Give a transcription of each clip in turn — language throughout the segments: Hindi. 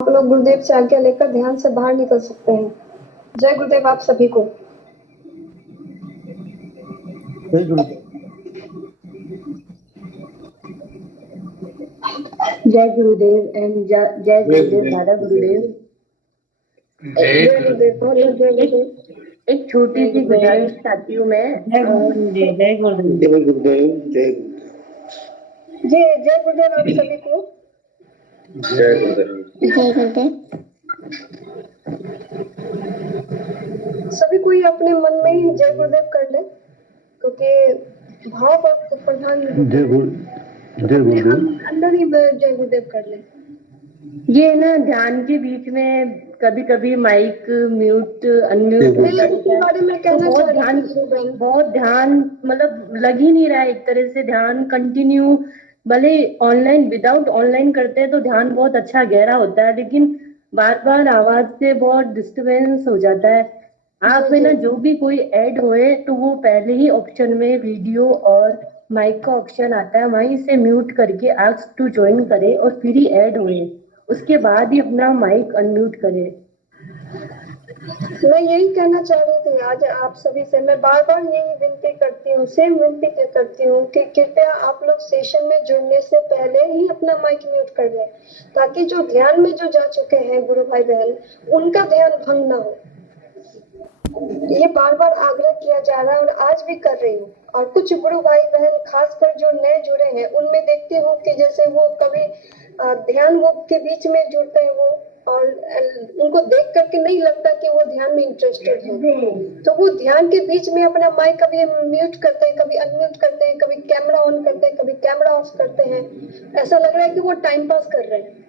आप लोग गुरुदेव से आज्ञा लेकर ध्यान से बाहर निकल सकते हैं। जय गुरुदेव आप सभी को। जय गुरुदेव। जय गुरुदेव एंड जय गुरुदेव दादा गुरुदेव। जय गुरुदेव बहुत जय गुरुदेव। एक छोटी सी गुजारिश चाहती हूँ मैं। जय गुरुदेव। जय गुरुदेव। जय जी जय गुरुदेव आप सभी को। जय गुरुदेव। जय गुरुदेव। सभी कोई अपने मन में ही जय गुरुदेव कर ले, क्योंकि भाव आपको प्रधान जय गुरुदेव। अंदर ही जय गुरुदेव कर ले। ये ना ध्यान के बीच में कभी कभी माइक म्यूट अनम्यूट जय होता इसके है, बारे में तो कहना चाह रही थी बहन। बहुत ध्यान मतलब लग ही नहीं रहा है। एक तरह से ध्यान कंटिन्यू, भले ऑनलाइन विदाउट ऑनलाइन करते हैं तो ध्यान बहुत अच्छा गहरा होता है, लेकिन बार बार आवाज से बहुत डिस्टरबेंस हो जाता है। आप में ना जो भी कोई ऐड होए तो वो पहले ही ऑप्शन में वीडियो और माइक का ऑप्शन आता है, वहीं से म्यूट करके आस्क टू ज्वाइन करे और फिर ही ऐड होए, उसके बाद ही अपना माइक अनम्यूट करे। मैं यही कहना चाह रही थी आज आप सभी से। मैं बार बार यही विनती करती हूँ, सेम विनती करती हूँ कि कृपया आप लोग सेशन में जुड़ने से पहले ही अपना माइक म्यूट कर लें, ताकि जो ध्यान में जो जा चुके हैं गुरु भाई बहन, उनका ध्यान भंग ना हो। ये बार बार आग्रह किया जा रहा है और आज भी कर रही हूँ। और कुछ गुरु भाई बहन खासकर जो नए जुड़े हैं उनमें देखती हूँ कि जैसे वो कभी ध्यान वो के बीच में जुड़ते हैं वो, और उनको देख करके नहीं लगता कि वो ध्यान में इंटरेस्टेड है, तो वो ध्यान के बीच में अपना माइक कभी म्यूट करते हैं, कभी अनम्यूट करते हैं, कभी कैमरा ऑन करते हैं, कभी कैमरा ऑफ करते हैं। ऐसा लग रहा है कि वो टाइम पास कर रहे हैं।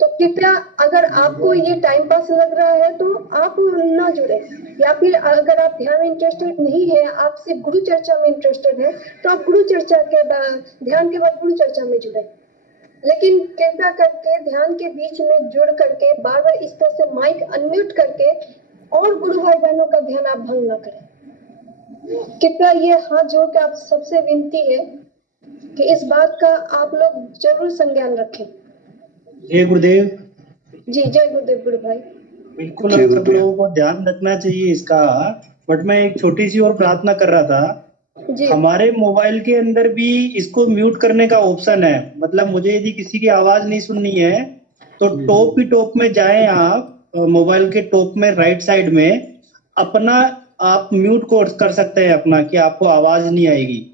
तो कृपया अगर आपको ये टाइम पास लग रहा है तो आप ना जुड़े, या फिर अगर आप ध्यान में इंटरेस्टेड नहीं है, आप सिर्फ गुरु चर्चा में इंटरेस्टेड है, तो आप गुरु चर्चा के ध्यान के बाद गुरु चर्चा में जुड़े। लेकिन कृपया करके ध्यान के बीच में जुड़ करके बार बार इस तरह से माइक अनम्यूट करके और गुरु भाई बहनों का ध्यान आप भंग न करें। कृपया ये हाथ जोड़ के आप सबसे विनती है कि इस बात का आप लोग जरूर संज्ञान रखें। जय गुरुदेव। जी जय गुरुदेव गुरु भाई। बिल्कुल हम सब लोगों को ध्यान रखना चाहिए इसका। बट मैं एक छोटी सी और प्रार्थना कर रहा था। जी हमारे मोबाइल के अंदर भी इसको म्यूट करने का ऑप्शन है। मतलब मुझे यदि किसी की आवाज नहीं सुननी है तो टॉप ही टॉप में जाएं आप, मोबाइल के टॉप में राइट साइड में अपना आप म्यूट कोर्स कर सकते हैं अपना, कि आपको आवाज नहीं आएगी।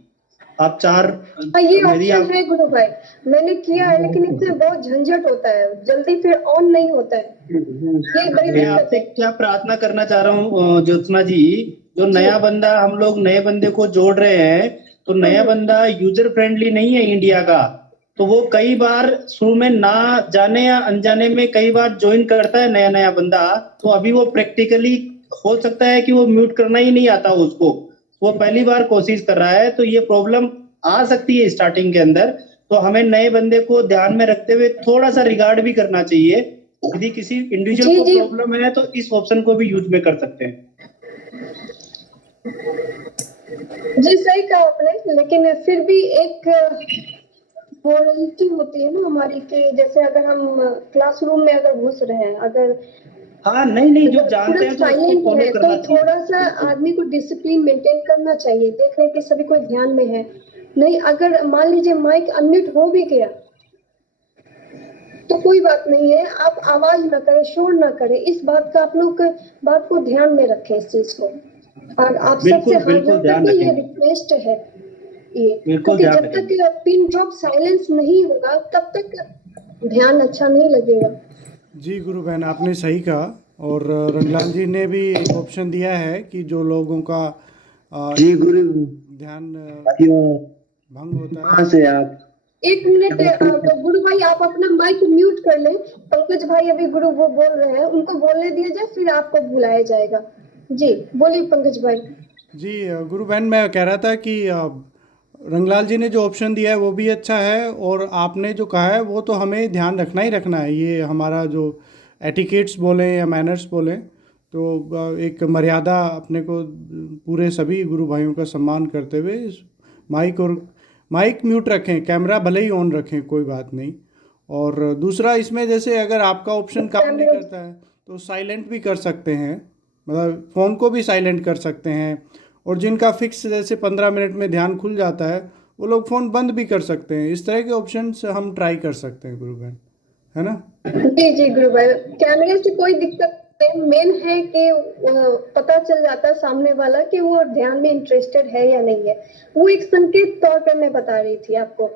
आप चार ये यदि ऑप्शन आप है गुरु भाई, मैंने किया है, लेकिन इसमें बहुत झंझट होता है, जल्दी फिर ऑन नहीं होता है। ये बड़ी मैं दिक्कत आपसे है। क्या प्रार्थना करना चाह रहा हूँ ज्योत्सना जी, जो नया बंदा, हम लोग नए बंदे को जोड़ रहे हैं, तो नया बंदा यूजर फ्रेंडली नहीं है इंडिया का। तो वो कई बार शुरू में ना जाने या अनजाने में कई बार ज्वाइन करता है नया नया बंदा, तो अभी वो प्रैक्टिकली हो सकता है कि वो म्यूट करना ही नहीं आता उसको, वो पहली बार कोशिश कर रहा है, तो ये प्रॉब्लम आ सकती है स्टार्टिंग के अंदर। तो हमें नए बंदे को ध्यान में रखते हुए थोड़ा सा रिगार्ड भी करना चाहिए। यदि किसी इंडिविजुअल को प्रॉब्लम है तो इस ऑप्शन को भी यूज में कर सकते हैं। जी सही कहा आपने, लेकिन फिर भी एक मॉरलिटी होती है ना हमारी, कि जैसे अगर हम क्लासरूम में अगर घुस रहे हैं, अगर हाँ नहीं जो पूरा जानते हैं तो उसको साइलेंट फॉलो है, तो करना चाहिए। थोड़ा सा आदमी को डिसिप्लिन मेंटेन करना चाहिए। देख रहे हैं कि सभी कोई ध्यान में है। नहीं, अगर मान लीजिए माइक अनम्यूट हो भी गया तो कोई बात नहीं है, आप आवाज ना करें, शोर ना करें। इस बात का आप लोग बात को ध्यान में रखें, इस चीज को। और आप सबसे हाथ जोड़ ध्यान करके ये रखेंगे। रिक्वेस्ट है ये, बिल्कुल क्योंकि ध्यान जब रखेंगे। तक पिन ड्रॉप साइलेंस नहीं होगा तब तक ध्यान अच्छा नहीं लगेगा। जी गुरु बहन आपने सही कहा। और रंगलाल जी ने भी एक ऑप्शन दिया है कि जो लोगों का जी गुरु ध्यान भंग होता है। कहाँ से आप? एक मिनट, तो गुरु भाई आप अपना माइक म्यूट कर लें। पंकज भाई अभी गुरु वो बोल रहे हैं, उनको बोलने दिया जाए, फिर आपको बुलाया जाएगा। जी बोलिए पंकज भाई। जी गुरु बहन मैं कह रहा था कि रंगलाल जी ने जो ऑप्शन दिया है वो भी अच्छा है, और आपने जो कहा है वो तो हमें ध्यान रखना ही रखना है। ये हमारा जो एटिकेट्स बोलें या मैनर्स बोलें, तो एक मर्यादा अपने को पूरे सभी गुरु भाइयों का सम्मान करते हुए माइक म्यूट रखें, कैमरा भले ही ऑन रखें, कोई बात नहीं। और दूसरा इसमें जैसे अगर आपका ऑप्शन काम नहीं करता है तो साइलेंट भी कर सकते हैं, मतलब फ़ोन को भी साइलेंट कर सकते हैं। और जिनका फिक्स जैसे 15 मिनट में ध्यान खुल जाता है वो लोग फ़ोन बंद भी कर सकते हैं। इस तरह के ऑप्शंस हम ट्राई कर सकते हैं गुरु बहन, है ना? जी जी गुरु भाई, कैमरे से कोई दिक्कत नहीं, मेन है कि पता चल जाता है सामने वाला कि वो ध्यान में इंटरेस्टेड है या नहीं है। वो एक संकेत तौर पे मैं बता रही थी आपको।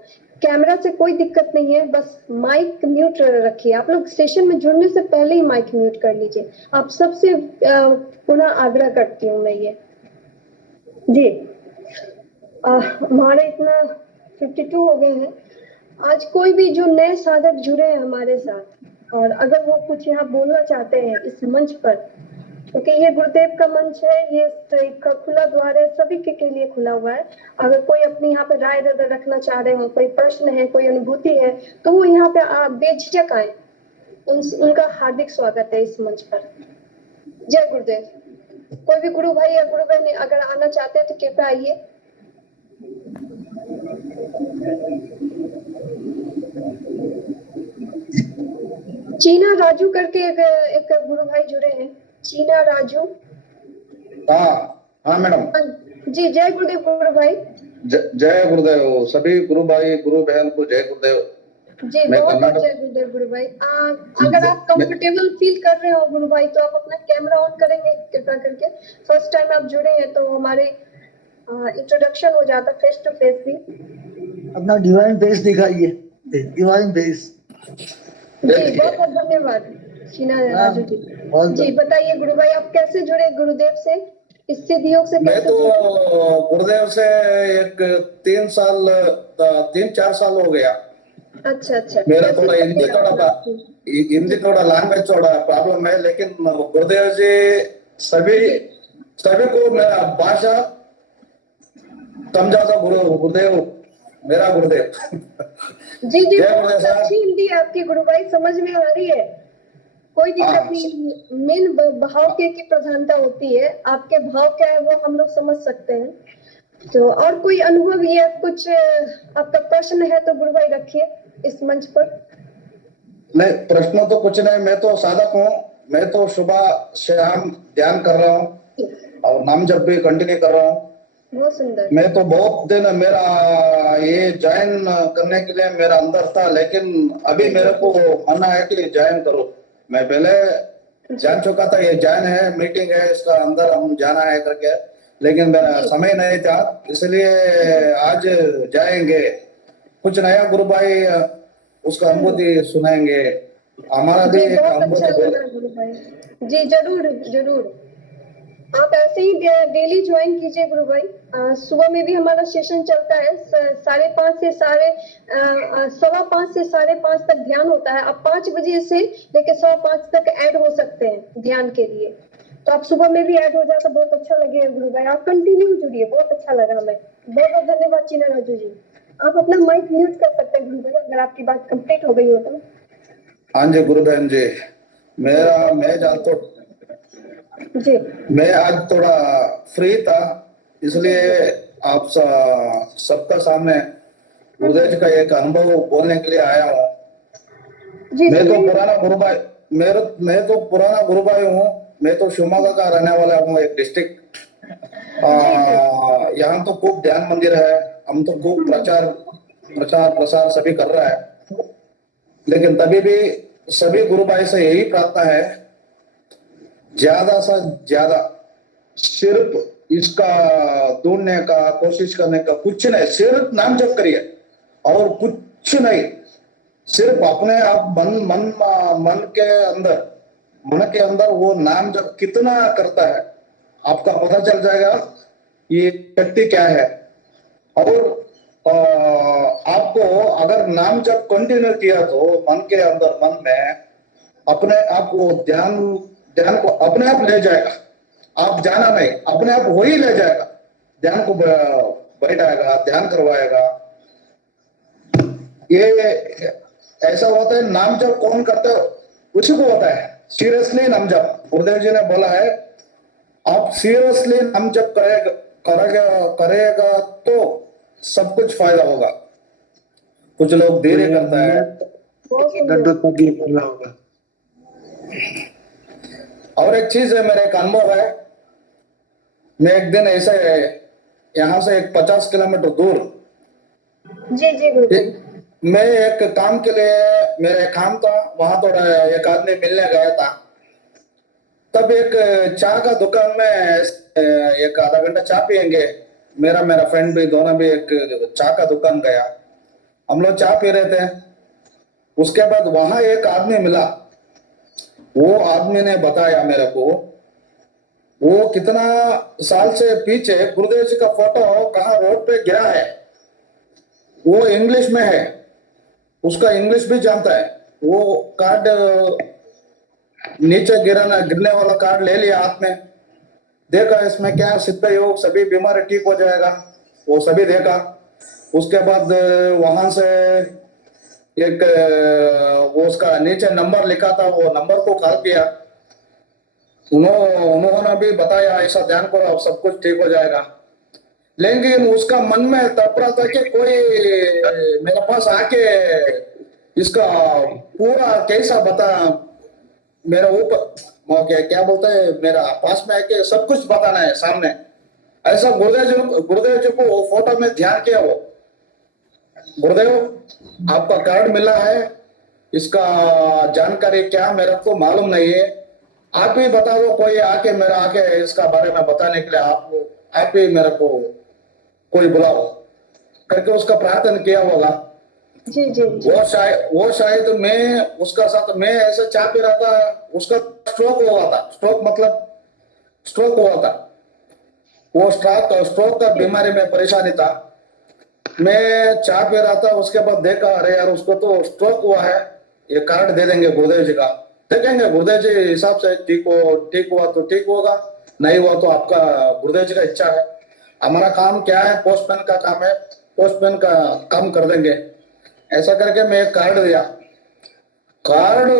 कैमरा से कोई दिक्कत नहीं है, बस माइक म्यूट रखिए। आप लोग स्टेशन में जुड़ने से पहले ही माइक म्यूट कर लीजिए। आप सबसे पुनः आग्रह करती हूँ मैं ये। जी हमारे इतना 52 हो गए हैं। आज कोई भी जो नए साधक जुड़े हैं हमारे साथ, और अगर वो कुछ यहाँ बोलना चाहते हैं इस मंच पर, क्योंकि ये गुरुदेव का मंच है, ये एक खुला द्वार है, सभी के लिए खुला हुआ है। अगर कोई अपनी यहाँ पे राय रखना चाह रहे हो, कोई प्रश्न है, कोई अनुभूति है, तो वो यहाँ पे बेझिझक आए। उनका हार्दिक स्वागत है इस मंच पर। जय गुरुदेव। कोई भी गुरु भाई या गुरु बहन अगर आना चाहते हैं तो कृपया आइए। चीना राजू करके एक गुरु भाई जुड़े हैं, चीना राजू। हाँ हाँ मैडम। जी जय गुरुदेव गुरु भाई। जय गुरुदेव। सभी गुरु भाई गुरु बहन को जय गुरुदेव। जी मैं बहुत बहुत कर्नाटक जय गुरुदेव गुरु भाई। अगर आप कंफर्टेबल फील कर रहे हो गुरु भाई तो आप अपना कैमरा ऑन करेंगे कृपया करके। फर्स्ट टाइम आप जुड़े हैं तो हमारे इंट्रोडक्शन हो जाता फेस टू फेस भी। अपना डिवाइन फेस दिखाइए, डिवाइन फेस। जी बहुत बहुत धन्यवाद शीना राजू जी। जी बताइए गुरु भाई, आप कैसे जुड़े गुरुदेव से, इस सिद्ध योग से मैं कैसे तो जुड़े? गुरुदेव से एक 3 4 साल हो गया। अच्छा अच्छा। मेरा कैसे थोड़ा जुड़े आप? हिंदी थोड़ा लैंग्वेज थोड़ा प्रॉब्लम है, लेकिन गुरुदेव जी सभी सभी को मेरा भाषा समझा था। गुरुदेव मेरा गुरुदेव। जी जी जय बहुत गुरुदेव साहब। अच्छी हिंदी है आपकी गुरु भाई, समझ में आ रही है, कोई दिक्कत हाँ। नहीं। मेन भाव के की प्रधानता होती है, आपके भाव क्या है वो हम लोग समझ सकते हैं। तो और कोई अनुभव या कुछ आपका प्रश्न है तो गुरु भाई रखिए इस मंच पर। नहीं, प्रश्न तो कुछ नहीं। मैं तो साधक हूँ। मैं तो सुबह शाम ध्यान कर रहा हूँ और नाम जप भी कंटिन्यू कर रहा हूँ। बहुत सुंदर। मैं तो बहुत दिन मेरा ये ज्वाइन करने के लिए मेरा अंदर था, लेकिन अभी मेरे को मना है कि ज्वाइन करो। मैं पहले जान चुका था ये ज्वाइन है, मीटिंग है, इसका अंदर हम जाना है करके, लेकिन मेरा समय नहीं था, इसलिए आज जाएंगे। कुछ नया गुरु भाई उसका अनुभूति सुनाएंगे। हमारा भी जी एक बहुत अच्छा अनुभूति लगा गुरु भाई। जी जरूर जरूर, आप ऐसे ही डेली ज्वाइन कीजिए गुरु भाई। सुबह में भी हमारा सेशन चलता है 5:30 से 5:15 से 5:30 तक ध्यान होता है। आप 5 बजे से लेकर 5:15 तक ऐड हो सकते हैं ध्यान के लिए, तो आप सुबह में भी ऐड हो जाए तो बहुत अच्छा लगेगा गुरु भाई। आप कंटिन्यू जुड़िए, बहुत अच्छा लगा हमें। बहुत बहुत धन्यवाद चीना राजू जी। आप अपना माइक म्यूट कर सकते हैं गुरु भाई अगर आपकी बात कंप्लीट हो गई हो तो। हाँ जी गुरु बहन जी, मैं आज थोड़ा फ्री था, इसलिए आप सबका सामने गुरुदेव जी का एक अनुभव बोलने के लिए आया हूँ। मैं तो पुराना गुरु भाई हूँ। मैं तो शिवमोगा का रहने वाला हूँ, एक डिस्ट्रिक्ट। यहाँ तो खूब ध्यान मंदिर है, हम तो खूब प्रचार प्रसार सभी कर रहा है, लेकिन तभी भी सभी गुरु भाई से यही प्रार्थना है, ज्यादा से ज्यादा सिर्फ इसका ढूंढने का कोशिश करने का कुछ नहीं, सिर्फ नाम जप करिए और कुछ नहीं। सिर्फ अपने आप मन के अंदर वो नाम जप कितना करता है आपका पता चल जाएगा ये शक्ति क्या है। और आपको अगर नाम जप कंटिन्यू किया तो मन के अंदर मन में अपने आप वो ध्यान को अपने आप ले जाएगा। आप जाना नहीं, अपने आप वही ले जाएगा, ध्यान को बैठाएगा, ध्यान करवाएगा। ये ऐसा होता है। नाम जप कौन करता है उसी को होता है सीरियसली नाम जप। गुरुदेव जी ने बोला है आप सीरियसली नाम जप करेगा तो सब कुछ फायदा होगा। कुछ लोग देरी करता है, बहुत सुंदर। दंडवत में भी कर रहा होगा। और एक चीज है, मेरा एक अनुभव है। मैं एक दिन ऐसे यहाँ से एक 50 किलोमीटर दूर जी जी गुरु भाई। मैं एक काम के लिए, मेरा एक काम था वहां, थोड़ा एक आदमी मिलने गया था। तब एक चाय का दुकान में एक आधा घंटा चाय पियेंगे, मेरा फ्रेंड भी, दोनों भी एक चाय का दुकान गया। हम लोग चाय पी रहे थे। उसके बाद वहां एक आदमी मिला। वो आदमी ने बताया मेरे को, वो कितना साल से पीछे गुरुदेव जी का फोटो कहाँ रोड पे गिरा है, वो इंग्लिश में है, उसका इंग्लिश भी जानता है। वो कार्ड नीचे गिरने वाला कार्ड ले लिया हाथ में, देखा इसमें क्या सिद्ध योग, सभी बीमारी ठीक हो जाएगा, वो सभी देखा। उसके बाद वहां से एक वो उसका नीचे नंबर लिखा था, वो नंबर को कॉल किया। उन्होंने भी बताया ऐसा ध्यान करो, अब सब कुछ ठीक हो जाएगा। लेकिन उसका मन में तप रहा था कि कोई मेरे पास आके इसका पूरा कैसा बता, मेरा ऊपर क्या बोलते हैं, मेरा पास में आके सब कुछ बताना है सामने। ऐसा गुरुदेव जी को वो फोटो में ध्यान किया। वो गुरुदेव आपका कार्ड मिला है, इसका जानकारी क्या मेरे को मालूम नहीं है, आप ही बता दो, कोई आके मेरा आके इसका बारे में बताने के लिए आप ही मेरे को कोई बुलाओ करके उसका प्रार्थना किया होगा। जी जी जी। वो शायद मैं उसका साथ मैं ऐसे चाय पी रहा था, उसका स्ट्रोक हुआ था। स्ट्रोक हुआ था। वो स्ट्रोक का बीमारी में परेशानी था। मैं चाय पी रहा था, उसके बाद देखा अरे यार उसको तो स्ट्रोक हुआ है, ये कार्ड दे देंगे गुरुदेव जी का, देखेंगे गुरुदेव जी हिसाब से ठीक हुआ तो ठीक होगा, नहीं हुआ तो आपका गुरुदेव जी का इच्छा है। हमारा काम क्या है, पोस्टमैन का काम है, पोस्टमैन का काम कर देंगे। ऐसा करके मैं एक कार्ड दिया। कार्ड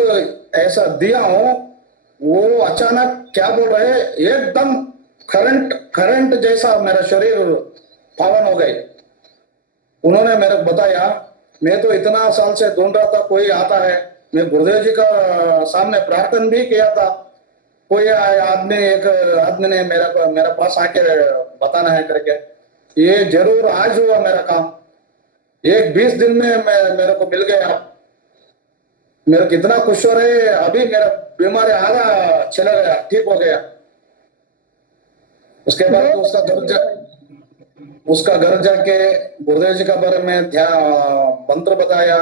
ऐसा दिया हूं, वो अचानक क्या बोल रहे हैं, एकदम करंट जैसा मेरा शरीर पावन हो गई। उन्होंने मेरे को बताया, मैं तो इतना साल से ढूंढ रहा था कोई आता है, मैं गुरुदेव जी का सामने प्रार्थना भी किया था, कोई एक आदमी ने मेरा पास आके बताना है करके, ये जरूर आज हुआ मेरा काम। एक 20 दिन में मेरे को मिल गया। मेरा कितना खुश हो रहे, अभी मेरा बीमारी आधा चला गया, ठीक हो गया। उसके बाद तो उसका घर जाके गुरुदेव जी का बारे में ध्यान मंत्र बताया,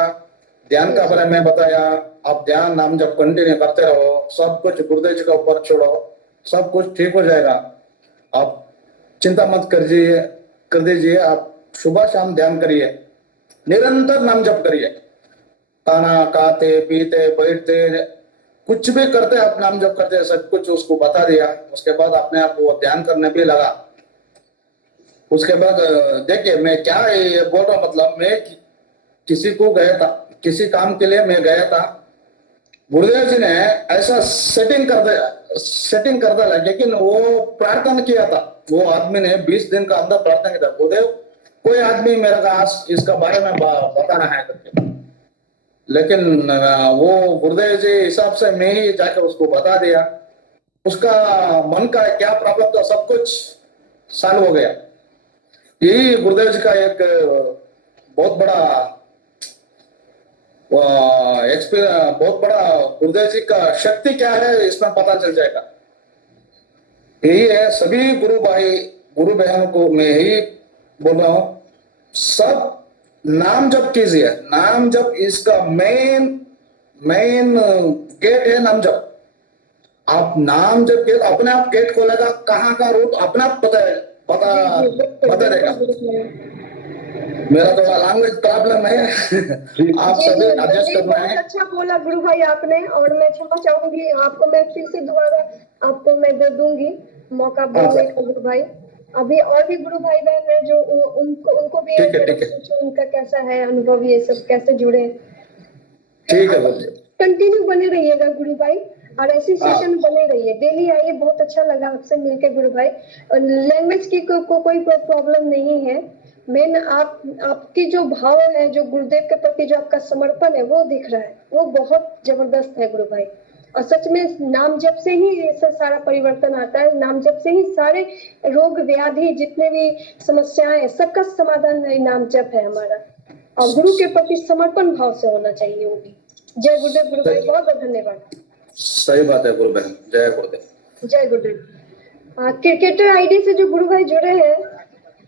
ध्यान का बारे में बताया। आप ध्यान नाम जब कंटिन्यू करते रहो, सब कुछ गुरुदेव जी का ऊपर छोड़ो, सब कुछ ठीक हो जाएगा। आप चिंता मत कर दीजिए, आप सुबह शाम ध्यान करिए, निरंतर नाम जप करिए, खाना खाते पीते बैठते कुछ भी करते आप नाम जप करते, सब कुछ उसको बता दिया। उसके बाद अपने आप वो ध्यान करने भी लगा। उसके बाद देखिए मैं क्या ये बोल रहा हूँ, मतलब मैं किसी को गया था, किसी काम के लिए मैं गया था, गुरुदेव जी ने ऐसा सेटिंग कर दिया, लेकिन वो प्रार्थना किया था, वो आदमी ने 20 दिन का अंदर प्रार्थना किया था, गुरुदेव कोई आदमी मेरे का इसका बारे में बताना है करके। लेकिन वो गुरुदेव जी हिसाब से मैं ही जाकर उसको बता दिया। उसका मन का क्या प्रॉब्लम था, सब कुछ सॉल्व हो गया। यही गुरुदेव जी का एक बहुत बड़ा एक्सपीरियंस, बहुत बड़ा गुरुदेव जी का शक्ति क्या है इसमें पता चल जाएगा। यही है, सभी गुरु भाई गुरु बहनों को मैं यही बोल रहा हूँ, सब नाम जप कीजिए। नाम जप इसका मेन गेट है, नाम जप। आप नाम जप के अपने आप गेट खोलेगा, कहाँ का रूट अपने आप बता देगा। मेरा थोड़ा लैंग्वेज प्रॉब्लम है, आप सभी एडजस्ट करना है। बहुत अच्छा बोला गुरु भाई आपने, और मैं क्षमा चाहूंगी आपको, मैं फिर से दोबारा आपको मैं दे दूंगी मौका बोलने का गुरु भाई। अभी और भी गुरु भाई बहन है जो उनको भी ठीक है। सोचो उनका कैसा है अनुभव, ये सब कैसे जुड़े। ठीक है, कंटिन्यू बने रहिएगा गुरु भाई, और ऐसी सेशन बने रहिए, डेली आइए। बहुत अच्छा लगा आपसे मिलकर गुरु भाई। और लैंग्वेज की कोई प्रॉब्लम नहीं है, मेन आपकी जो भाव है, जो गुरुदेव के प्रति जो आपका समर्पण है, वो दिख रहा है, वो बहुत जबरदस्त है गुरु भाई। और सच में नाम जप से ही ये सब सारा परिवर्तन आता है, नाम जप से ही सारे रोग व्याधि जितने भी समस्याएं हैं, सबका समाधान नाम जप है हमारा। और गुरु के प्रति समर्पण भाव से होना चाहिए वो भी। जय गुरुदेव गुरु भाई, बहुत बहुत धन्यवाद। सही बात है गुरु बहन, जय गुरुदेव। जय गुरुदेव। क्रिकेटर आईडी से जो गुरु भाई जुड़े हैं,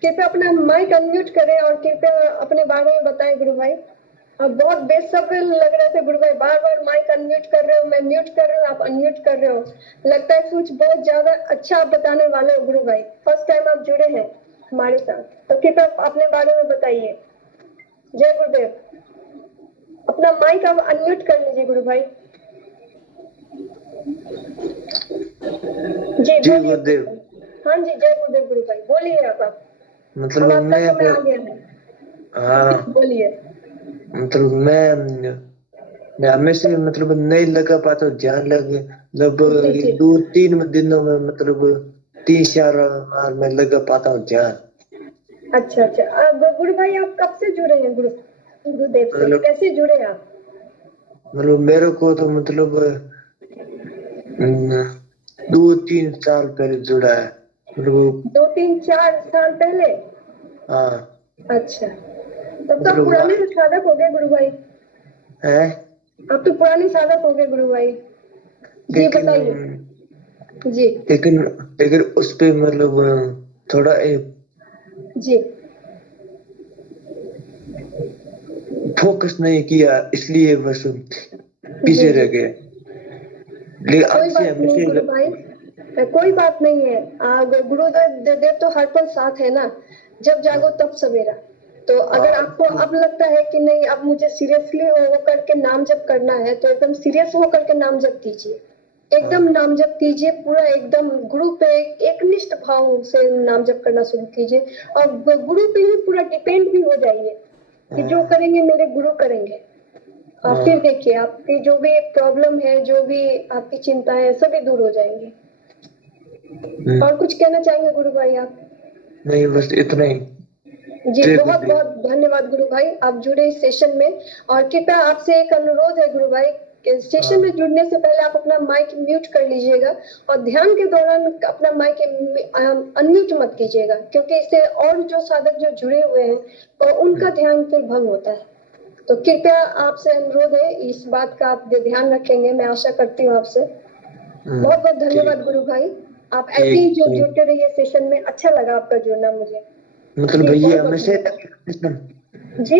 कृपया अपना माइक अनम्यूट करें और कृपया अपने बारे में बताएं गुरु भाई। बहुत बेसब्र लग रहे थे गुरु भाई, बार बार माइक अनम्यूट कर रहे हो, मैं म्यूट कर रहा हूँ, आप अनम्यूट कर रहे हो। लगता है कुछ बहुत ज्यादा अच्छा आप बताने वाले हो गुरु भाई। फर्स्ट टाइम आप जुड़े हैं हमारे साथ, तो कृपया अपने बारे में बताइए। जय गुरुदेव। अपना माइक आप अनम्यूट कर लीजिए गुरु भाई। जी जय बोलिए गुरुदेव। हाँ जी, जय गुरुदेव गुरु भाई, बोलिए आप। मतलब अब आपका मैं समय आ गया है, हाँ बोलिए। मतलब मैं हमेशा मतलब नहीं लगा पाता हूँ, ध्यान लगे जी जी। लगभग 2-3 दिनों में मतलब 3-4 बार मैं लगा पाता हूँ ध्यान। अच्छा अच्छा। अब गुरु भाई आप कब से जुड़े हैं गुरुदेव से, मतलब कैसे जुड़े आप? मेरे को तो मतलब 2-3 साल पहले जुड़ा है मतलब 2-3-4 साल पहले? हाँ अच्छा, तब तो आप मतलब पुराने साधक हो गए गुरु भाई। है आप तो पुराने साधक हो गए गुरु भाई। जी लेकिन बताइए। जी लेकिन लेकिन उस पे मतलब थोड़ा जी। फोकस नहीं किया, इसलिए बस जी पीछे जी। रह गए। लेकिन अब कोई से बात नहीं हमेशा गुरु भाई, कोई बात नहीं है। गुरुदेव देव तो हर पल साथ है ना, जब जागो तब सवेरा। तो अगर आपको अब लगता है कि नहीं अब मुझे सीरियसली होकर के नाम जप करना है, तो एकदम सीरियस होकर के नाम जप कीजिए, एकदम नाम जप कीजिए, पूरा एकदम गुरु पे एकनिष्ठ भाव से नाम जप करना शुरू कीजिए। और गुरु पे ही पूरा डिपेंड भी हो जाइए कि जो करेंगे मेरे गुरु करेंगे। और फिर देखिए आपकी जो भी प्रॉब्लम है, जो भी आपकी चिंता है, सभी दूर हो जाएंगी। और कुछ कहना चाहेंगे गुरु भाई आप? नहीं, बस इतना ही। जी जय बहुत गुरुदेव। बहुत धन्यवाद गुरु भाई, आप जुड़े इस सेशन में। और कृपया आपसे एक अनुरोध है गुरु भाई, सेशन में जुड़ने से पहले आप अपना माइक म्यूट कर लीजिएगा और ध्यान के दौरान अपना माइक अनम्यूट मत कीजिएगा, क्योंकि इससे और जो साधक जो जुड़े हुए हैं तो उनका ध्यान फिर भंग होता है। तो कृपया आपसे अनुरोध है, इस बात का आप ध्यान रखेंगे, मैं आशा करती हूँ आपसे। बहुत बहुत धन्यवाद गुरु भाई, आप ऐसे ही जो जुड़ते रहिए सेशन में। अच्छा लगा आपका जुड़ना मुझे। मतलब जी भैया बहुत बहुत हमेशा धन्यवाद। जी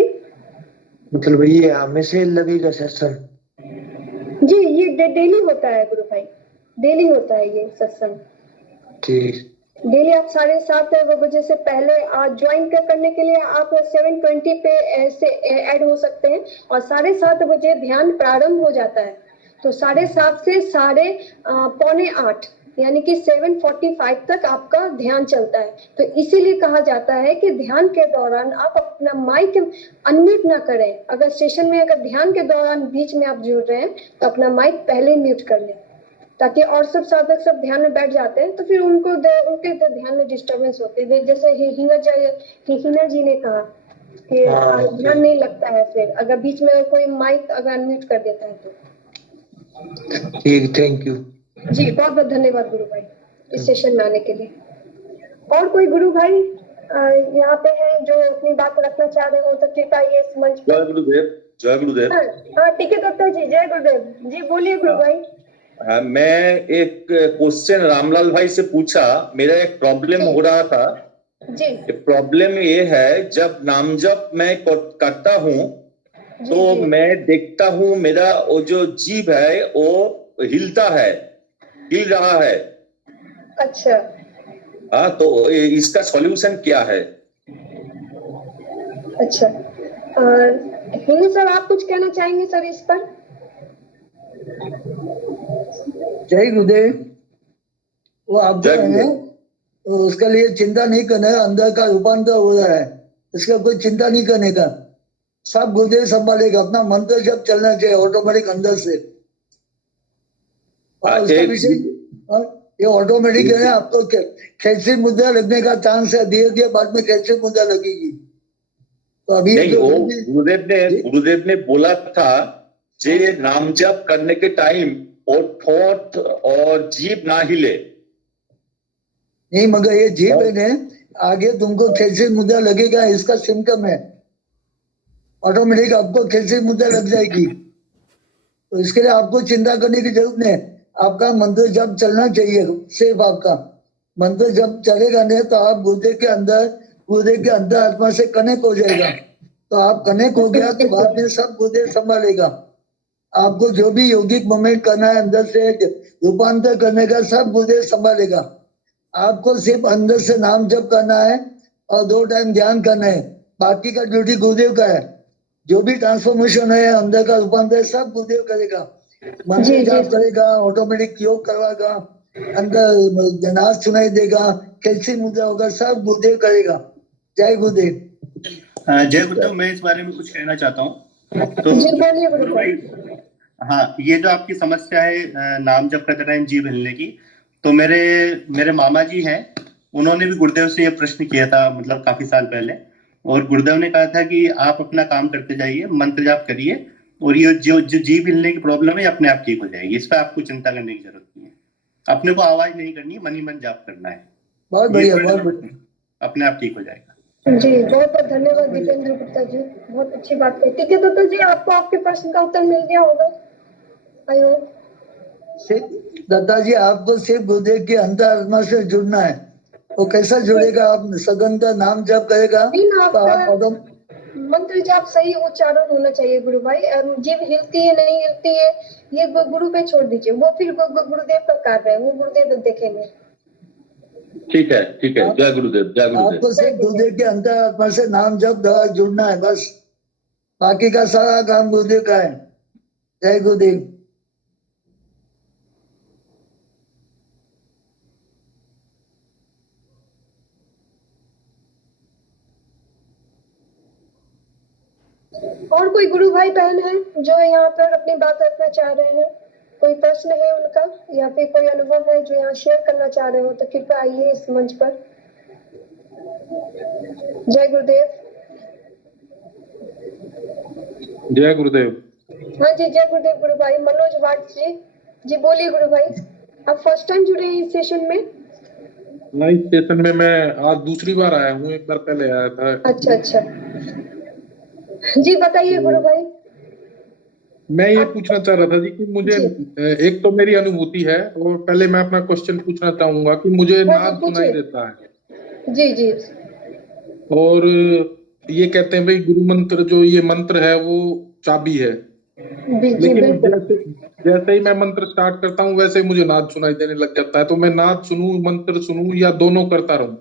मतलब भैया हमेशा लगेगा सत्संग। जी, ये डेली होता है गुरु भाई, डेली होता है ये सत्संग। ठीक। डेली आप 7:30 से पहले ज्वाइन करने के लिए आप 7:20 पे ऐसे ऐड हो सकते हैं, और 7:30 ध्यान प्रारंभ हो जाता है। तो 7:30 से 7:45 यानी कि 7:45 तक आपका ध्यान चलता है। तो इसीलिए कहा जाता है कि ध्यान के दौरान आप अपना माइक अनम्यूट ना करें। अगर सेशन में अगर ध्यान के दौरान बीच में आप जुड़ रहे हैं तो अपना माइक पहले ही म्यूट कर लें, ताकि और सब साधक सब ध्यान में बैठ जाते हैं, तो फिर उनके ध्यान में डिस्टरबेंस होती है। जैसे हिना जी ने कहा कि ध्यान नहीं लगता है फिर अगर बीच में कोई माइक अगर अनम्यूट कर देता है तो। ठीक, थैंक यू। जी बहुत बहुत धन्यवाद गुरु भाई इस सेशन में आने के लिए। और कोई गुरु भाई यहाँ पे है जो अपनी बात रखना चाह रहे हो तो कृपया ये इस मंच पर। जय गुरुदेव। जय गुरुदेव। हाँ ठीक है दत्ता जी, जय गुरुदेव जी, बोलिए गुरु भाई। हाँ, मैं एक क्वेश्चन रामलाल भाई से पूछा, मेरा एक प्रॉब्लम हो रहा था। जी प्रॉब्लम ये है, जब नाम जप मैं करता हूँ जी तो जी। मैं देखता हूँ मेरा वो जो जीभ है वो हिलता है, हिल रहा है। अच्छा हाँ, तो इसका सॉल्यूशन क्या है? अच्छा। हिंदू सर आप कुछ कहना चाहेंगे सर इस पर? जय गुरुदेव। वो आपको जय है ना, गुरुदेव। तो उसके लिए चिंता नहीं करना है, अंदर का रूपांतर हो रहा है, इसका कोई चिंता नहीं करने का। सब गुरुदेव संभालेगा, अपना मंत्र जब चलना चाहिए ऑटोमेटिक अंदर से। और उसका विषय ये ऑटोमेटिक है ना, आपको कैल्शियम मुद्रा लगने का चांस है, धीरे धीरे बाद में कैल्शियम मुद्रा लगेगी। तो अभी नहीं, जो वो गुरुदेव ने बोला था जे नाम जप करने के टाइम और ठोट और जीभ ना हिले। नहीं, मगर ये जीभ है ना, आगे तुमको कैसे मुद्दा लगेगा इसका सिम्टम है। ऑटोमेटिक आपको कैसे मुद्दा लग जाएगी, तो इसके लिए आपको चिंता करने की जरूरत नहीं। आपका मंत्र जब चलना चाहिए, सिर्फ आपका मंत्र जब चलेगा नहीं तो आप गुरुदेव के अंदर आत्मा से कनेक्ट हो जाएगा। तो आप कनेक्ट हो गया तो बाद में सब गुरुदेव संभालेगा। आपको जो भी यौगिक मूवमेंट करना है अंदर से रूपांतर करने का, सब गुरुदेव संभालेगा। आपको सिर्फ अंदर से नाम जप करना है और 2 टाइम ध्यान करना है, बाकी का ड्यूटी गुरुदेव का है। जो भी ट्रांसफॉर्मेशन है अंदर का रूपांतर सब गुरुदेव करेगा। मंत्र जाप करेगा, ऑटोमेटिक योग करवाएगा, अंदर नाद सुनाई देगा, कैसी मुद्रा होगा, सब गुरुदेव करेगा। जय गुरुदेव। जय गुरुदेव, मैं इस बारे में कुछ कहना चाहता हूँ। तो जी बोलिए गुरु भाई। हाँ, ये जो आपकी समस्या है नाम जप करते टाइम जीभ हिलने की, तो मेरे मामा जी हैं, उन्होंने भी गुरुदेव से ये प्रश्न किया था, मतलब काफी साल पहले। और गुरुदेव ने कहा था कि आप अपना काम करते जाइए, मंत्र जाप करिए, और ये जो जीभ हिलने की प्रॉब्लम है अपने आप ठीक हो जाएगी। इस पर आपको चिंता करने की जरूरत नहीं है। अपने को आवाज नहीं करनी, मन ही मन जाप करना है। बहुत बढ़िया, बहुत बढ़िया। अपने आप ठीक हो जाएगा। जी बहुत बहुत धन्यवाद दीपेंद्र गुप्ता जी, बहुत अच्छी बात कही। ठीक है दत्ता जी, आपको आपके प्रश्न का उत्तर मिल गया होगा। I hope. दत्ता जी, आपको सिर्फ गुरुदेव की अंतर आत्मा से जुड़ना है। वो कैसा जुड़ेगा, आप सघन का नाम जप करेगा तो आपका मंत्र जाप सही उच्चारण होना चाहिए गुरु भाई। जीभ हिलती है नहीं हिलती है ये गुरु पे छोड़ दीजिए, वो फिर गुरुदेव का कार्य है, वो गुरुदेव देखेंगे। ठीक है, ठीक है। जय गुरुदेव, जय गुरुदेव। आपको सिर्फ गुरुदेव के अंतर आत्मा से नाम जप द्वारा जुड़ना है बस, बाकी का सारा काम गुरुदेव का है। जय गुरुदेव। और कोई गुरु भाई बहन है जो यहाँ पर अपनी बात रखना चाह रहे हैं? कोई प्रश्न है उनका या फिर कोई अनुभव है जो यहाँ शेयर करना चाह रहे हो तो कृपया आइए इस मंच पर। जय गुरुदेव। जय गुरुदेव। हाँ जी, जय गुरुदेव गुरु भाई। मनोज वाट जी बोलिए गुरु भाई। आप फर्स्ट टाइम जुड़े हैं इस सेशन में? नहीं, इस सेशन में मैं आज दूसरी बार आया हूँ, एक बार पहले आया था। अच्छा अच्छा, जी बताइए गुरु भाई। मैं ये पूछना चाह रहा था जी कि मुझे एक तो मेरी अनुभूति है, और पहले मैं अपना क्वेश्चन पूछना चाहूंगा कि मुझे नाद सुनाई देता है। जी जी। और ये कहते हैं भाई गुरु मंत्र जो ये मंत्र है वो चाबी है, लेकिन जैसे ही मैं मंत्र स्टार्ट करता हूँ वैसे ही मुझे नाद सुनाई देने लग जाता है। तो मैं नाद सुनूं, मंत्र सुनूं, या दोनों करता रहूं?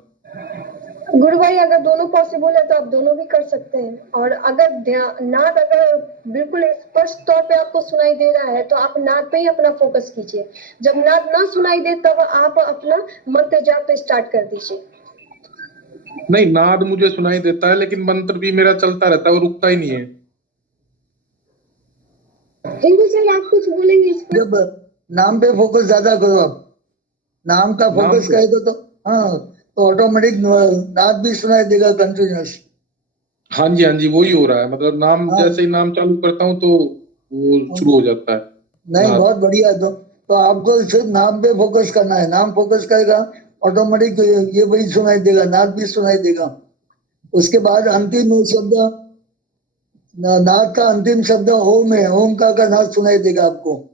गुरु भाई अगर दोनों पॉसिबल है तो आप दोनों भी कर सकते हैं। और अगर नाद अगर बिल्कुल स्पष्ट तौर पे आपको सुनाई दे रहा है तो आप नाद पे ही अपना फोकस कीजिए। जब नाद ना सुनाई दे तब आप अपना मंत्र जाप पे स्टार्ट कर दीजिए। नहीं, नाद मुझे सुनाई देता है लेकिन मंत्र भी मेरा चलता रहता है, वो रुकता ही नहीं है। हिंदू सर आप कुछ बोलेंगे इस पर? जब नाम पे फोकस ज्यादा करो, आप नाम का फोकस करेगा तो हाँ, तो ऑटोमेटिक नाद भी सुनाई देगा कंटिन्यूअस। हाँ जी, हाँ जी, वही हो रहा है। मतलब नाम जैसे ही नाम चालू करता हूँ तो वो शुरू हो जाता है। नहीं, बहुत बढ़िया। तो आपको सिर्फ नाम पे फोकस करना है। नाम फोकस करेगा ऑटोमेटिक ये वही सुनाई देगा, नाद भी सुनाई देगा। उसके बाद अंतिम शब्द, नाद का अंतिम शब्द ओम है, ओम का नाद सुनाई देगा आपको।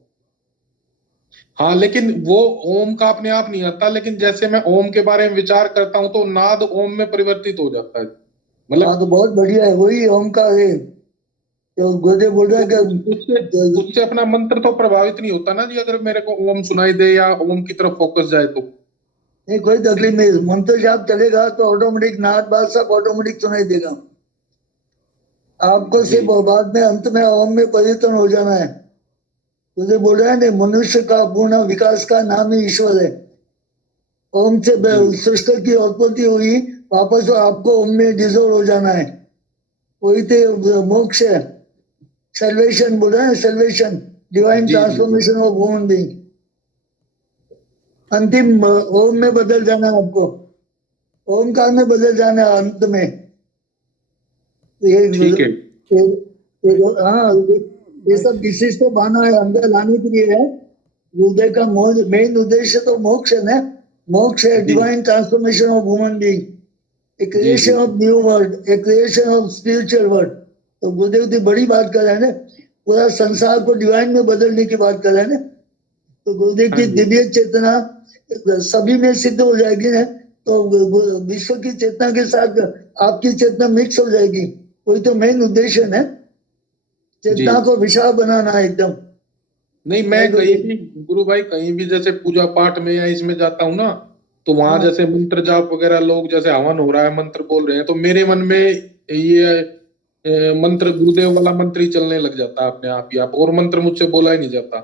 हाँ, लेकिन वो ओम का अपने आप नहीं आता, लेकिन जैसे मैं ओम के बारे में विचार करता हूँ तो नाद ओम में परिवर्तित हो जाता है। मतलब हाँ, तो बहुत बढ़िया है, वही ओम का है। तो गुरुदेव बोल रहा है कि उससे अपना मंत्र तो प्रभावित नहीं होता ना जी, अगर मेरे को ओम सुनाई दे या ओम की तरफ फोकस जाए तो। नहीं, कोई तकलीफ नहीं। मंत्र जाप चलेगा तो ऑटोमेटिक नाद बात सब ऑटोमेटिक सुनाई देगा। आपको सिर्फ बाद में अंत में ओम में परिवर्तन हो जाना है। तुझे बोल रहा है नहीं, मनुष्य का पूर्ण विकास का नाम ही ईश्वर है। ओम से सृष्टि की उत्पत्ति हुई, वापस आपको ओम में डिजोल्व हो जाना है। वही तो मोक्ष है, सल्वेशन बोल रहे हैं, salvation, divine transformation of human being. अंतिम ओम में बदल जाना है आपको, ओमकार में बदल जाना है अंत में। ठीक है। हाँ, ये सब डिसीज को बाना है अंदर लाने के लिए है। गुरुदेव का मेन उद्देश्य तो मोक्ष है ना। मोक्ष है divine transformation of human being, a creation of new world, a creation of spiritual world. तो गुरुदेव की बड़ी बात कर रहे हैं ना, पूरा संसार को डिवाइन में बदलने की बात कर रहे हैं ना। तो गुरुदेव की दिव्य चेतना सभी में सिद्ध हो जाएगी ना, तो विश्व की चेतना के साथ आपकी चेतना मिक्स हो जाएगी। वही तो मेन उद्देश्य है, चेतना को विशाल बनाना एकदम। नहीं, मैं कहीं भी गुरु भाई कहीं भी जैसे पूजा पाठ में या इसमें जाता हूँ ना, तो वहां जैसे मंत्र जाप वगैरह लोग जैसे हवन हो रहा है, मंत्र बोल रहे हैं, तो मेरे मन में ये मंत्र गुरुदेव वाला मंत्र ही चलने लग जाता है अपने आप ही आप, और मंत्र मुझसे बोला ही नहीं जाता।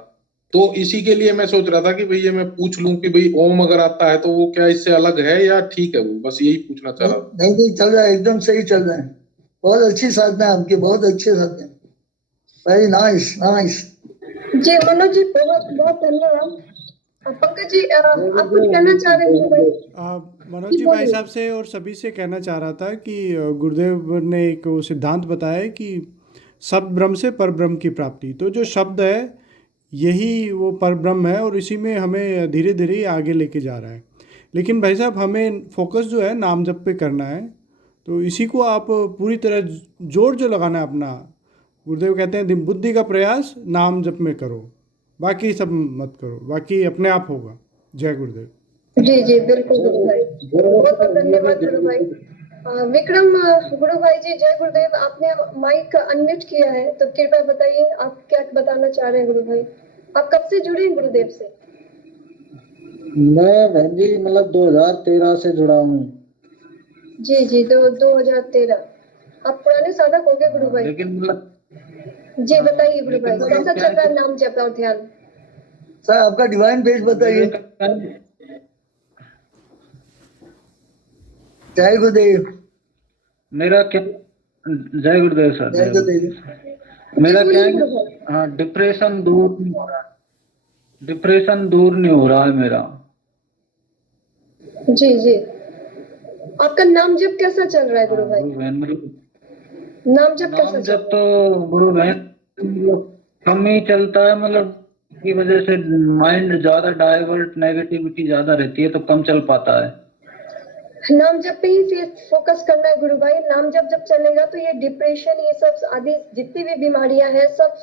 तो इसी के लिए मैं सोच रहा था कि भाई ये मैं पूछ लूं कि भाई ओम अगर आता है तो वो क्या इससे अलग है या ठीक है, वो बस यही पूछना चाह रहा था। नहीं चल रहा है, एकदम सही चल रहा है। बहुत अच्छी साधना है आपकी, बहुत अच्छे साधना है। Very nice nice. जी मनोज जी, बहुत बहुत धन्यवाद। पंकज जी, आप कुछ कहना चाह रहे हैं भाई? मनोज जी, भाई साहब से और सभी से कहना चाह रहा था कि गुरुदेव ने एक वो सिद्धांत बताया कि सब ब्रह्म से पर ब्रह्म की प्राप्ति। तो जो शब्द है यही वो पर ब्रह्म है और इसी में हमें धीरे धीरे आगे लेके जा रहा है। लेकिन भाई साहब हमें फोकस जो है नाम जप पे करना है, तो इसी को आप पूरी तरह जोर जो लगाना है अपना। गुरुदेव कहते हैं बुद्धि का प्रयास नाम जप में करो, बाकी सब मत करो, बाकी अपने आप होगा। जय गुरुदेव। जी जी बिल्कुल गुरु भाई, बहुत बहुत धन्यवाद गुरु भाई। विक्रम गुरु भाई जी, जय गुरुदेव। आपने माइक अनम्यूट किया है, तो कृपया बताइए आप क्या बताना चाह रहे हैं गुरु भाई। आप कब से जुड़े हैं गुरुदेव से? मैं बहन जी मतलब 2013 से जुड़ा हूँ। जी जी 2013। आप पुराने साधक हो गए गुरु भाई। लेकिन मतलब जी बताइए गुरु भाई, कैसा चल रहा है नाम जप और ध्यान? सर आपका डिवाइन पेज बताइए। जय गुरुदेव। मेरा क्या, जय गुरुदेव सर। जय गुरुदेव। मेरा क्या है, हाँ डिप्रेशन दूर नहीं हो रहा, डिप्रेशन दूर नहीं हो रहा है मेरा। जी जी, आपका नाम जप कैसा चल रहा है गुरु भाई? नाम जप कैसा नाम जप तो गुरु बहन कम ही चलता है, मतलब की वजह से माइंड ज्यादा डाइवर्ट, नेगेटिविटी ज्यादा रहती है तो कम चल पाता है। नाम जप पे ही फिर फोकस करना है गुरु भाई। नाम जप जब चलेगा तो ये डिप्रेशन, ये सब आदि जितनी भी बीमारियां हैं सब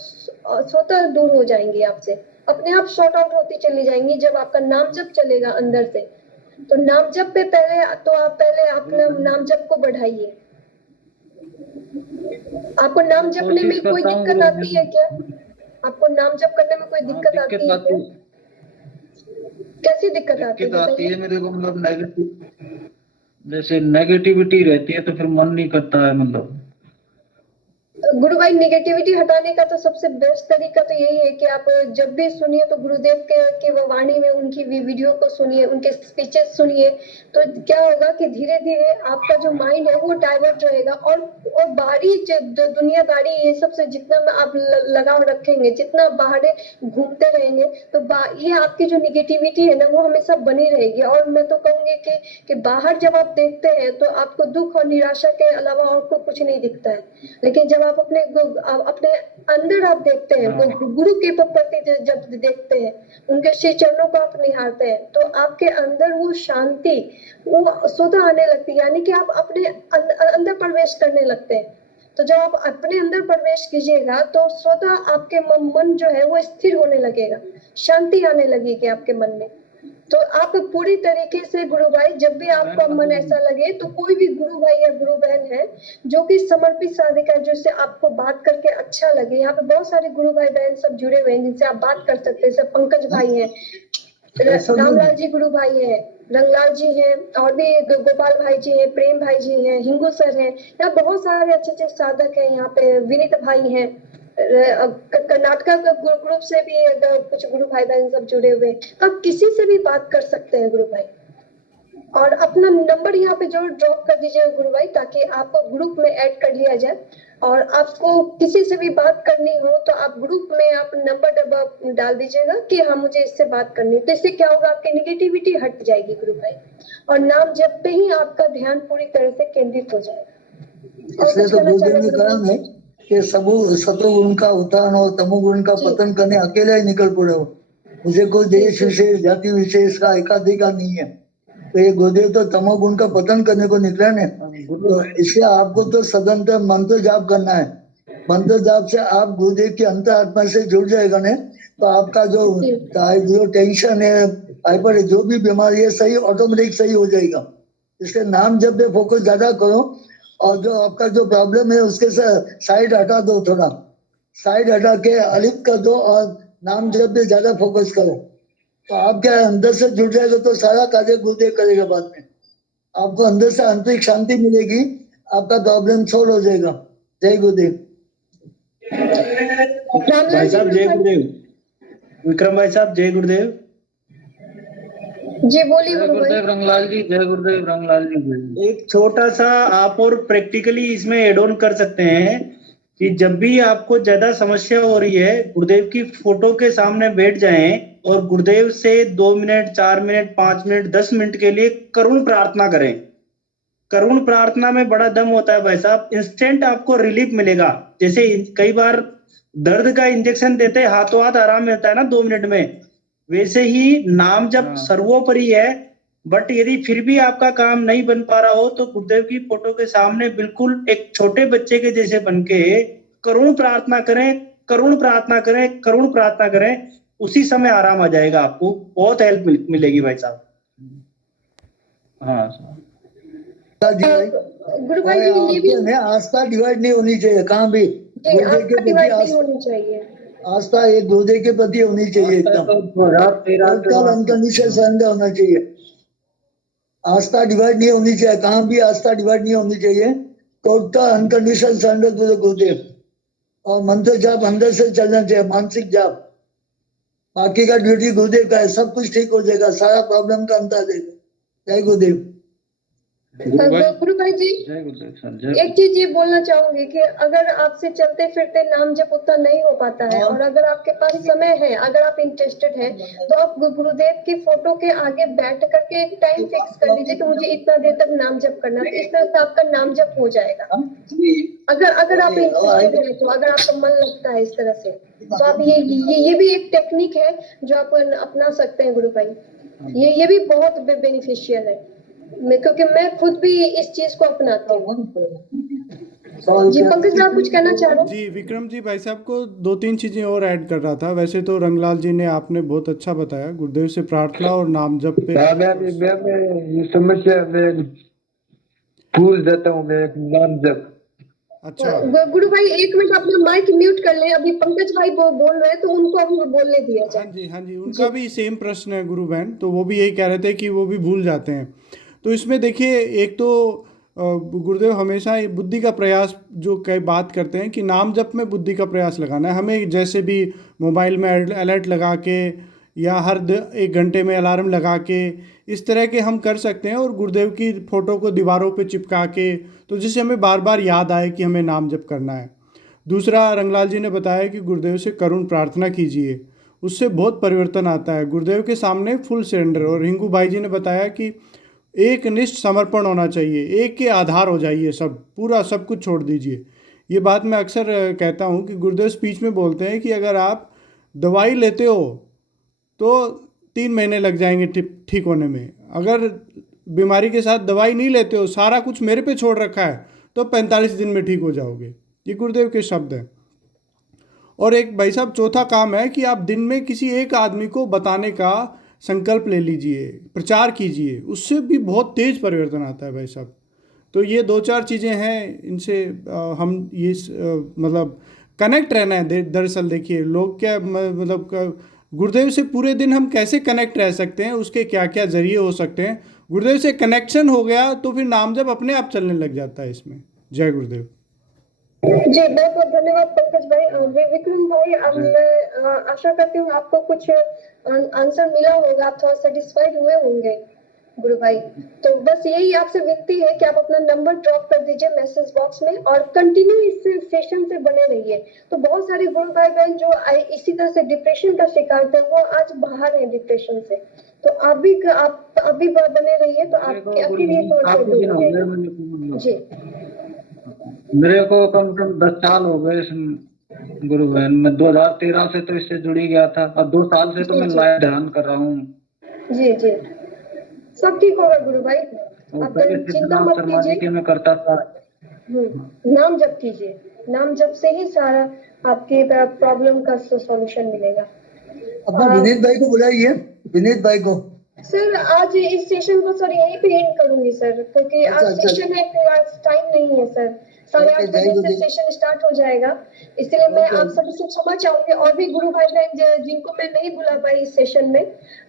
स्वतः दूर हो जाएंगी आपसे, अपने आप सॉर्ट आउट होती चली जाएंगी जब आपका नाम जप चलेगा अंदर से। तो नाम जप पे पहले तो आप पहले अपना नाम जप को बढ़ाइए। आपको नाम जपने में कोई दिक्कत आती है क्या? आपको नाम जप करने में कोई दिक्कत आती है क्या? कैसी दिक्कत आती है? मेरे को मतलब नेगेटिव, जैसे नेगेटिविटी रहती है तो फिर मन नहीं करता है। मतलब गुरु भाई, नेगेटिविटी हटाने का तो सबसे बेस्ट तरीका तो यही है कि आप जब भी सुनिए तो गुरुदेव के वो वाणी में उनकी वीडियो को सुनिए, उनके स्पीचेस सुनिए। तो क्या होगा कि धीरे धीरे आपका जो माइंड है वो डाइवर्ट रहेगा, और बाहरी दुनियादारी ये सब से जितना आप लगाव रखेंगे, जितना बाहर घूमते रहेंगे, तो ये आपकी जो निगेटिविटी है ना वो हमेशा बनी रहेगी। और मैं तो कहूंगी कि बाहर जब आप देखते हैं तो आपको दुख और निराशा के अलावा और कुछ नहीं दिखता है, लेकिन जब आप अपने अंदर आप देखते हैं, गुरु के प्रति जब देखते हैं, उनके श्री चरणों को आप निहारते हैं, तो आपके अंदर वो शांति वो स्वतः आने लगती है, यानी कि आप अपने अंदर प्रवेश करने लगते हैं। तो जब आप अपने अंदर प्रवेश कीजिएगा तो स्वतः आपके मन जो है वो स्थिर होने लगेगा, शांति आने लगेगी आपके मन में। तो आप पूरी तरीके से गुरु भाई, जब भी आपका मन ऐसा लगे तो कोई भी गुरु भाई या गुरु बहन है जो कि समर्पित साधक है, जिससे आपको बात करके अच्छा लगे। यहाँ पे बहुत सारे गुरु भाई बहन सब जुड़े हुए हैं जिनसे आप बात कर सकते हैं। सब पंकज भाई हैं, रामलाल जी गुरु भाई हैं, रंगलाल जी हैं, और भी गोपाल भाई जी हैं, प्रेम भाई जी हैं, हिंगू सर हैं। यहाँ बहुत सारे अच्छे अच्छे साधक हैं। यहाँ पे विनीत भाई हैं, कर्नाटका ग्रुप से भी कुछ गुरु भाई बहन सब जुड़े हुए हैं। तो आप किसी से भी बात कर सकते हैं गुरु भाई, और अपना नंबर यहाँ पे जरूर ड्रॉप कर दीजिएगा गुरु भाई, ताकि आपको ग्रुप में ऐड कर लिया जाए। और आपको किसी से भी बात करनी हो तो आप ग्रुप में आप नंबर डाल दीजिएगा कि हाँ मुझे इससे बात करनी है। तो इससे क्या होगा, आपकी निगेटिविटी हट जाएगी गुरु भाई, और नाम जप पे ही आपका ध्यान पूरी तरह से केंद्रित हो जाएगा। और इसलिए कुछ तो कहना बुद्ध चाह रहे ने हैं कहा गुरु भाई? है कि सतोगुण का उत्थान और तमोगुण का जी। पतन करने अकेला ही निकल पड़े हो। मुझे कोई देश विशेष जाति विशेष का एकाधिकार नहीं है। तो ये गुरुदेव तो तमोगुण का पतन करने को निकला ने, तो इसलिए आपको तो सदंतर मंत्र जाप करना है। मंत्र जाप से आप गुरुदेव की अंतर आत्मा से जुड़ जाएगा ने, तो आपका जो टेंशन है, हाइपर जो भी बीमारी है, सही ऑटोमेटिक सही हो जाएगा। इसलिए नाम जप पे फोकस ज्यादा करो, और जो आपका जो प्रॉब्लम है उसके साइड हटा दो, थोड़ा साइड हटा के अलिप्त कर दो और नाम जप पे ज्यादा फोकस करो। तो आपके अंदर से जुड़ जाएगा तो सारा कार्य गुरुदेव करेगा बाद में। आपको अंदर से आंतरिक शांति मिलेगी, आपका प्रॉब्लम सॉल्व हो जाएगा। जय गुरुदेव। भाई साहब जय गुरुदेव। विक्रम भाई साहब जय गुरुदेव। जी बोलिए जय गुरु भाई। गुरुदेव रंगलाल जी, जय गुरुदेव रंगलाल जी। एक छोटा सा आप और प्रैक्टिकली इसमें एड ऑन कर सकते हैं कि जब भी आपको ज्यादा समस्या हो रही है, गुरुदेव की फोटो के सामने बैठ जाएं और गुरुदेव से 2 मिनट, 4 मिनट, 5 मिनट, 10 मिनट के लिए करुण प्रार्थना करें। करुण प्रार्थना में बड़ा दम होता है भाई साहब, इंस्टेंट आपको रिलीफ मिलेगा। जैसे कई बार दर्द का इंजेक्शन देते हैं, हाथों हाथ आराम मिलता है ना 2 मिनट में, वैसे ही नाम जब सर्वोपरि है। बट यदि फिर भी आपका काम नहीं बन पा रहा हो तो गुरुदेव की फोटो के सामने बिल्कुल एक छोटे बच्चे के जैसे बन के करुण प्रार्थना करें, करुण प्रार्थना करें, करुण प्रार्थना करें। उसी समय आराम आ जाएगा, आपको बहुत हेल्प मिलेगी भाई साहब। हाँ गुरु भाई जी ये भी आस्था डिवाइड नहीं होनी चाहिए कहाँ भी। गुरुदेव के प्रति नहीं होनी चाहिए। आस्था एक गुरुदेव के प्रति होनी चाहिए, एकदम टोटल अनकंडीशनल सरेंडर होना चाहिए। आस्था डिवाइड नहीं होनी चाहिए, कहाँ भी आस्था डिवाइड नहीं होनी चाहिए। Total unconditional surrender to the Gurudev. और मंत्र जाप अंदर से चलना चाहिए, मानसिक जाप। बाकी का ड्यूटी गुरुदेव का है, सब कुछ ठीक हो जाएगा, सारा प्रॉब्लम का अंत आ जाएगा। जय गुरुदेव। गुरु भाई जी एक चीज ये बोलना चाहूंगी कि अगर आपसे चलते फिरते नाम जप उतना नहीं हो पाता है, और अगर आपके पास समय है, अगर आप इंटरेस्टेड हैं, तो आप गुरुदेव की फोटो के आगे बैठ करके एक टाइम फिक्स कर लीजिए कि मुझे इतना देर तक नाम जप करना, तो इस तरह से आपका नाम जप हो जाएगा। अगर आप इंटरेस्टेड हैं, तो अगर आपका मन लगता है इस तरह से, तो आप ये भी एक टेक्निक है जो आप अपना सकते हैं गुरु भाई। ये भी बहुत बेनिफिशियल है, क्योंकि मैं खुद भी इस चीज को अपनाती हूँ। जी पंकज जी आप कुछ कहना चाह रहे हैं? जी विक्रम जी, भाई साहब को 2-3 चीज़ें और ऐड कर रहा था। वैसे तो रंगलाल जी ने आपने बहुत अच्छा बताया गुरुदेव से प्रार्थना और नाम जप पे। ये समस्या मैं भूल जाता हूँ, मैं नाम जप। अच्छा गुरु भाई एक मिनट अपना माइक म्यूट कर लें, अभी पंकज भाई बोल रहे हैं तो उनको अभी बोलने दिया जाए। हाँ जी, उनका भी सेम प्रश्न है गुरु बहन, तो वो भी यही कह रहे थे कि वो भी भूल जाते हैं। तो इसमें देखिए, एक तो गुरुदेव हमेशा बुद्धि का प्रयास जो कई बात करते हैं कि नाम जप में बुद्धि का प्रयास लगाना है हमें। जैसे भी मोबाइल में अलर्ट लगा के या हर 1 घंटे में अलार्म लगा के, इस तरह के हम कर सकते हैं। और गुरुदेव की फ़ोटो को दीवारों पे चिपका के, तो जिससे हमें बार बार याद आए कि हमें नाम जप करना है। दूसरा, रंगलाल जी ने बताया कि गुरुदेव से करुण प्रार्थना कीजिए, उससे बहुत परिवर्तन आता है। गुरुदेव के सामने फुल सरेंडर। और रिंकू भाई जी ने बताया कि एक निष्ठ समर्पण होना चाहिए, एक के आधार हो जाइए, सब पूरा सब कुछ छोड़ दीजिए। ये बात मैं अक्सर कहता हूँ कि गुरुदेव स्पीच में बोलते हैं कि अगर आप दवाई लेते हो तो 3 महीने लग जाएंगे ठीक होने में। अगर बीमारी के साथ दवाई नहीं लेते हो, सारा कुछ मेरे पे छोड़ रखा है, तो 45 दिन में ठीक हो जाओगे। ये गुरुदेव के शब्द हैं। और एक भाई साहब चौथा काम है कि आप दिन में किसी एक आदमी को बताने का संकल्प ले लीजिए, प्रचार कीजिए, उससे भी बहुत तेज परिवर्तन आता है भाई साहब। तो ये 2-4 चीज़ें हैं, इनसे हम ये मतलब कनेक्ट रहना है। दरअसल देखिए, लोग क्या मतलब गुरुदेव से पूरे दिन हम कैसे कनेक्ट रह सकते हैं, उसके क्या क्या जरिए हो सकते हैं। गुरुदेव से कनेक्शन हो गया तो फिर नाम जब अपने आप चलने लग जाता है इसमें। जय गुरुदेव। जी बहुत बहुत धन्यवाद पंकज भाई। विक्रम भाई, अब मैं आशा करती हूँ आपको कुछ आंसर मिला होगा, आप थोड़ा सेटिस्फाइड हुए होंगे गुरु भाई। तो बस यही आपसे विनती है कि आप अपना नंबर ड्रॉप कर दीजिए मैसेज बॉक्स में, और कंटिन्यू इस सेशन से बने रहिए। तो बहुत सारे गुरु भाई बहन जो इसी तरह से डिप्रेशन का शिकार थे, वो आज बाहर है डिप्रेशन से। तो आप भी बने रहिए, तो आपके लिए जी। मेरे को कम से कम 10 साल हो गए इस गुरु बहन। मैं 2013 से तो इससे जुड़ ही गया था और 2 साल से तो मैं लाइव ध्यान कर रहा हूँ। जी जी, सब ठीक होगा गुरु भाई, और आप पहले चिंता सिद्धनाथ मत शर्मा जी कीजिए। के मैं करता था। नाम जप कीजिए, नाम जप से ही सारा आपके प्रॉब्लम का सॉल्यूशन मिलेगा। अपना विनीत भाई को बुलाइए, विनीत भाई को। सर आज इस सेशन को सर यहीं पे एंड करूंगी सर, क्योंकि आज अच्छा। सेशन है, फिर आज टाइम नहीं है सर। 8:30 ओके, जय बजे से गुरुदेव। सेशन स्टार्ट हो जाएगा, इसलिए मैं ओके। आप सभी से क्षमा चाहूंगी। और भी गुरु भाई बहन जिनको मैं नहीं बुला पाई इस सेशन में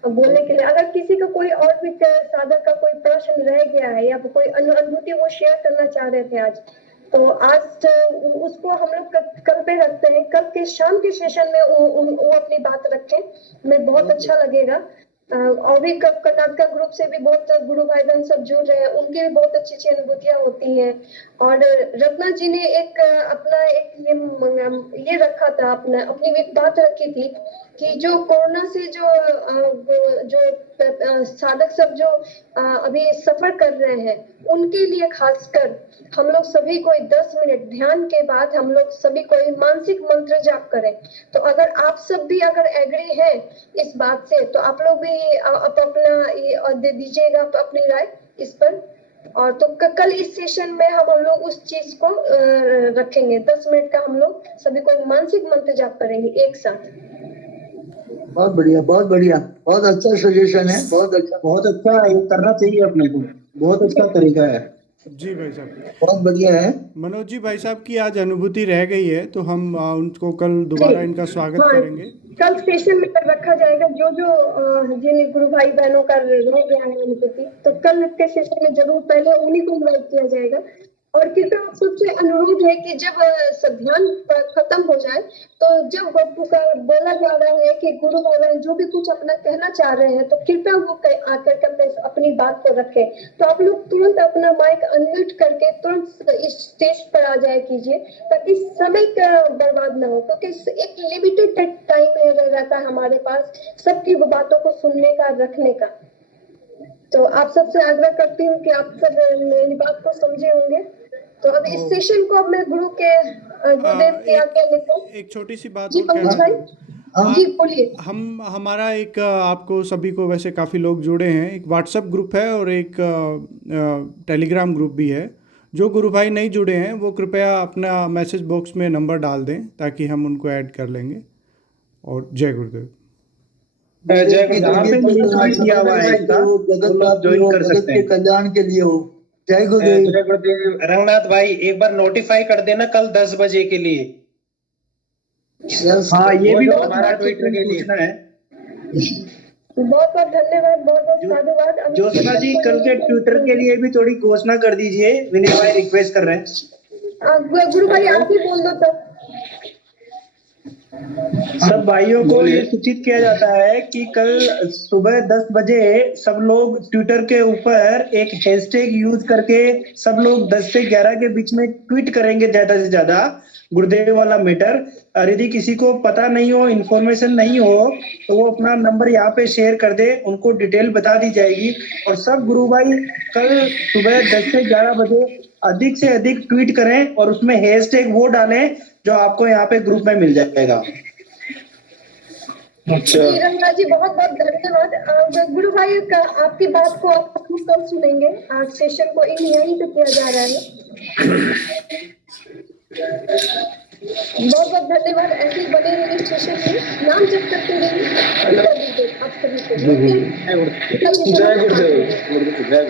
बोलने के लिए, अगर किसी का कोई और भी साधक का कोई प्रश्न रह गया है या कोई अनुभूति वो शेयर करना चाह रहे थे आज, तो आज उसको हम लोग कल पे रखते हैं। कल के शाम के सेशन में वो अपनी बात रखें, हमें बहुत अच्छा लगेगा। और भी कर्नाटका ग्रुप से भी बहुत गुरु भाई बहन सब जुड़ रहे हैं, उनकी भी बहुत अच्छी अच्छी अनुभूतियां होती हैं। और रत्ना जी ने एक अपना एक ये रखा था, अपना अपनी एक बात रखी थी कि जो कोरोना से जो साधक सब जो अभी सफर कर रहे हैं, उनके लिए खासकर हम लोग सभी कोई 10 मिनट ध्यान के बाद हम लोग सभी कोई मानसिक मंत्र जाप करें। तो अगर आप सब भी अगर एग्री है इस बात से, तो आप लोग भी अपना ये दे दीजिएगा अपनी राय इस पर। और तो कल इस सेशन में हम लोग उस चीज को रखेंगे, 10 मिनट का हम लोग सभी को मानसिक मंत्र जाप करेंगे एक साथ। बहुत बढ़िया, बहुत बढ़िया, बहुत अच्छा सजेशन है, बहुत अच्छा, ये करना चाहिए अपने को, बहुत अच्छा तरीका है। जी भाई साहब, बहुत बढ़िया है। मनोज जी भाई साहब की आज अनुभूति रह गई है, तो हम उनको कल दोबारा इनका स्वागत हाँ, करेंगे। कल स्टेशन में रखा जाएगा जो जिन गुरु भाई बहनों का रह गया है अनुभूति, तो कल के सेशन में जरूर पहले उन्हीं को इन्वाइट किया जाएगा। और कृपया आप सबसे अनुरोध है कि जब ध्यान खत्म हो जाए, तो जब बोला जा रहा है कि गुरु भाई बहन जो भी कुछ अपना कहना चाह रहे हैं, तो कृपया वो आकर अपनी बात को रखें। तो आप लोग तुरंत अपना माइक अनम्यूट करके तुरंत इस स्टेज पर आ जाए कीजिए, ताकि समय का बर्बाद ना हो, क्योंकि एक लिमिटेड टाइम रहता है हमारे पास सबकी बातों को सुनने का, रखने का। तो आप सबसे आग्रह करती हूँ कि आप सब मेरी बात को समझे होंगे। तो अब इस सेशन को अब मैं गुरु के गुरुदेव की आज्ञा लेकर एक छोटी सी बात जी और पंकज कहना भाई, जी बोलिए। हमारा एक आपको सभी को वैसे काफ़ी लोग जुड़े हैं, एक व्हाट्सएप ग्रुप है और एक टेलीग्राम ग्रुप भी है। जो गुरु भाई नहीं जुड़े हैं वो कृपया अपना मैसेज बॉक्स में नंबर डाल दें, ताकि हम उनको ऐड कर लेंगे। और जय गुरुदेव। यहाँ पे लिंक दिया हुआ है इसका, तो लोग ज्वाइन कर सकते हैं। कल्याण के लिए हो। जय गुरुदेव। जय गुरुदेव। रंगनाथ भाई एक बार नोटिफाई कर देना कल 10 बजे के लिए। हाँ, ये भी हमारा ट्विटर के लिए है। बहुत बहुत धन्यवाद, बहुत बहुत साधुवाद। ज्योत्सना जी कल के ट्विटर के लिए भी थोड़ी घोषणा कर दीजिए, विनीत भाई रिक्वेस्ट कर रहे हैं। गुरु भाई आप ही बोल दो तब। सब भाइयों को ये सूचित किया जाता है कि कल सुबह 10 बजे सब लोग ट्विटर के ऊपर एक हैशटैग यूज करके सब लोग 10 से 11 के बीच में ट्वीट करेंगे ज्यादा से ज्यादा गुरुदेव वाला मैटर। और यदि किसी को पता नहीं हो, इन्फॉर्मेशन नहीं हो, तो वो अपना नंबर यहाँ पे शेयर कर दे, उनको डिटेल बता दी जाएगी। और सब गुरु भाई कल सुबह 10 से 11 बजे अधिक से अधिक ट्वीट करें और उसमें हैशटैग वो डालें जो आपको यहाँ पे ग्रुप में मिल जाएगा। जी रंगनाथ जी बहुत बहुत धन्यवाद। गुरु भाई का आपकी बात को आप कल सुनेंगे। आज सेशन को यहीं पे किया जा रहा है। बहुत बहुत धन्यवाद। ऐसे ही बने रहिए सेशन में, नाम जप करते रहिए। आप सभी को जय गुरुदेव।